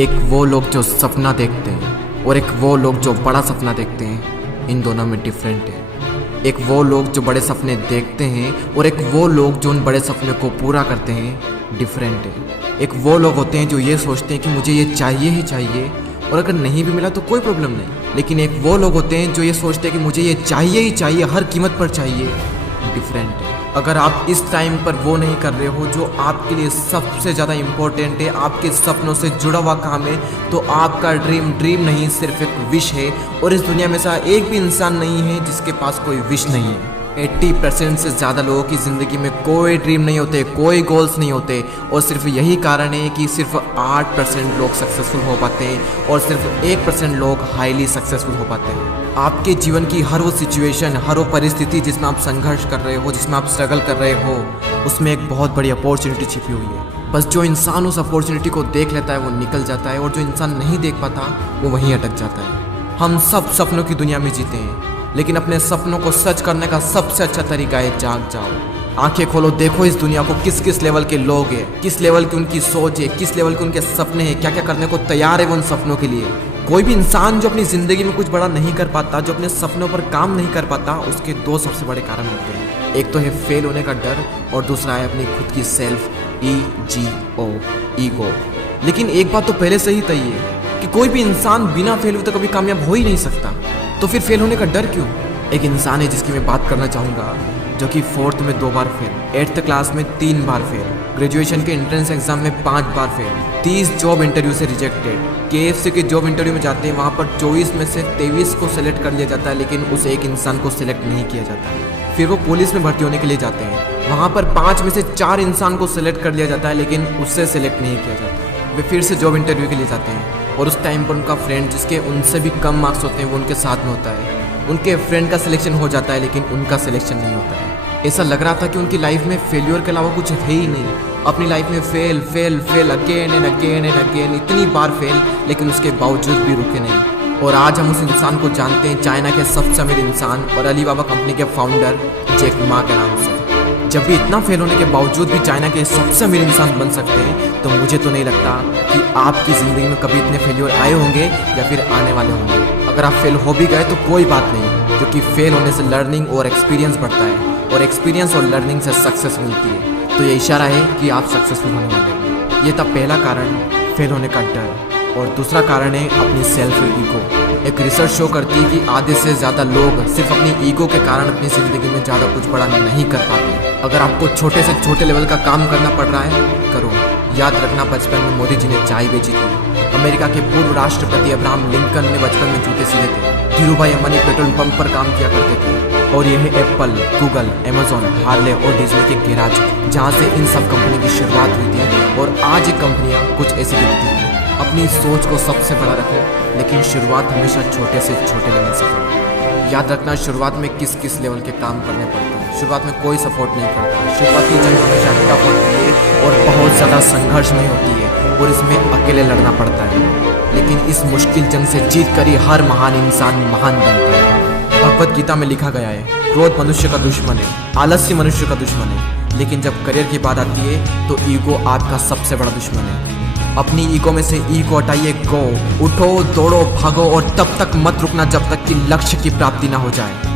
एक वो लोग जो सपना देखते हैं और एक वो लोग जो बड़ा सपना देखते हैं, इन दोनों में डिफरेंट है। एक वो लोग जो बड़े सपने देखते हैं और एक वो लोग जो उन बड़े सपने को पूरा करते हैं, डिफरेंट है। एक वो लोग होते हैं जो ये सोचते हैं कि मुझे ये चाहिए ही चाहिए और अगर नहीं भी मिला तो कोई प्रॉब्लम नहीं, लेकिन एक वो लोग होते हैं जो ये सोचते हैं कि मुझे ये चाहिए ही चाहिए, हर कीमत पर चाहिए, डिफरेंट है। अगर आप इस टाइम पर वो नहीं कर रहे हो जो आपके लिए सबसे ज़्यादा इम्पोर्टेंट है, आपके सपनों से जुड़ा हुआ काम है, तो आपका ड्रीम नहीं सिर्फ एक विश है। और इस दुनिया में ऐसा एक भी इंसान नहीं है जिसके पास कोई विश नहीं है। 80% से ज़्यादा लोगों की ज़िंदगी में कोई ड्रीम नहीं होते, कोई गोल्स नहीं होते, और सिर्फ यही कारण है कि सिर्फ 8% लोग सक्सेसफुल हो पाते हैं और सिर्फ 1% लोग हाईली सक्सेसफुल हो पाते हैं। आपके जीवन की हर वो सिचुएशन, हर वो परिस्थिति जिसमें आप संघर्ष कर रहे हो, जिसमें आप स्ट्रगल कर रहे हो, उसमें एक बहुत बड़ी अपॉर्चुनिटी छिपी हुई है। बस जो इंसान उस अपॉर्चुनिटी को देख लेता है वो निकल जाता है, और जो इंसान नहीं देख पाता वो वहीं अटक जाता है। हम सब सपनों की दुनिया में जीते हैं, लेकिन अपने सपनों को सच करने का सबसे अच्छा तरीका है जाग जाओ। आंखें खोलो, देखो इस दुनिया को किस किस लेवल के लोग हैं, किस लेवल की उनकी सोच है, किस लेवल के उनके सपने हैं, क्या क्या करने को तैयार है वो उन सपनों के लिए। कोई भी इंसान जो अपनी ज़िंदगी में कुछ बड़ा नहीं कर पाता, जो अपने सपनों पर काम नहीं कर पाता, उसके दो सबसे बड़े कारण होते हैं। एक तो है फेल होने का डर और दूसरा है अपनी खुद की सेल्फ ईगो। लेकिन एक बात तो पहले से ही तय है कि कोई भी इंसान बिना फेल हुए तो कभी कामयाब हो ही नहीं सकता, तो फिर फेल होने का डर क्यों? एक इंसान है जिसकी मैं बात करना चाहूँगा, जो कि 4th में 2 बार फेल, 8th क्लास में 3 बार फेल, ग्रेजुएशन के एंट्रेंस एग्जाम में 5 बार फेल, 30 जॉब इंटरव्यू से रिजेक्टेड। KFC के जॉब इंटरव्यू में जाते हैं, वहाँ पर 24 में से 23 को सेलेक्ट कर लिया जाता है, लेकिन उस एक इंसान को सिलेक्ट नहीं किया जाता। फिर वो पुलिस में भर्ती होने के लिए जाते हैं, वहाँ पर 5 में से 4 इंसान को सिलेक्ट कर लिया जाता है, लेकिन उससे सिलेक्ट नहीं किया जाता। वे फिर से जॉब इंटरव्यू के लिए जाते हैं, और उस टाइम पर उनका फ्रेंड जिसके उनसे भी कम मार्क्स होते हैं वो उनके साथ में होता है। उनके फ्रेंड का सिलेक्शन हो जाता है, लेकिन उनका सिलेक्शन नहीं होता है। ऐसा लग रहा था कि उनकी लाइफ में फेल्योर के अलावा कुछ है ही नहीं। अपनी लाइफ में फेल अगेन एंड अगेन, इतनी बार फेल, लेकिन उसके बावजूद भी रुके नहीं। और आज हम उस इंसान को जानते हैं, चाइना के सबसे अमीर इंसान और अलीबाबा कंपनी के फाउंडर जैक मा के नाम से। जब भी इतना फेल होने के बावजूद भी चाइना के सबसे अमीर इंसान बन सकते हैं, तो मुझे तो नहीं लगता कि आपकी ज़िंदगी में कभी इतने फेल्योर आए होंगे या फिर आने वाले होंगे। अगर आप फेल हो भी गए तो कोई बात नहीं, क्योंकि फेल होने से लर्निंग और एक्सपीरियंस बढ़ता है, और एक्सपीरियंस और लर्निंग से सक्सेस मिलती है। तो ये इशारा है कि आप सक्सेसफुल होने वाले हैं। ये था पहला कारण, फेल होने का डर। और दूसरा कारण है अपनी सेल्फ ईगो। एक रिसर्च शो करती है कि आधे से ज़्यादा लोग सिर्फ अपनी ईगो के कारण अपनी ज़िंदगी में ज़्यादा कुछ बड़ा नहीं कर पाते। अगर आपको छोटे से छोटे लेवल का काम करना पड़ रहा है, करो। याद रखना, बचपन में मोदी जी ने चाय बेची थी, अमेरिका के पूर्व राष्ट्रपति अब्राहम लिंकन ने बचपन में जूते सिले थे, धीरूभाई अंबानी पेट्रोल पंप पर काम किया करते थे, और यह है एप्पल, गूगल, अमेजॉन, हार्ले और डिज्नी के गैराज, जहाँ से इन सब कंपनी की शुरुआत हुई थी। और आज ये कंपनियाँ कुछ ऐसी दिखती हैं। अपनी सोच को सबसे बड़ा रखो, लेकिन शुरुआत हमेशा छोटे से छोटे लेवल से करो। याद रखना, शुरुआत में किस किस लेवल के काम करने पड़ते हैं। शुरुआत में कोई सपोर्ट नहीं करता। शुरुआत की जंग हमेशा टफ होती है और बहुत ज़्यादा संघर्ष में होती है, और इसमें अकेले लड़ना पड़ता है। लेकिन इस मुश्किल जंग से जीत कर ही हर महान इंसान महान बनता है। भगवत गीता में लिखा गया है, क्रोध मनुष्य का दुश्मन है, आलस्य मनुष्य का दुश्मन है, लेकिन जब करियर की बात आती है तो ईगो आपका सबसे बड़ा दुश्मन है। अपनी ईगो में से ईगो हटाइए, गो, उठो, दौड़ो, भागो, और तब तक मत रुकना जब तक कि लक्ष्य की प्राप्ति ना हो जाए।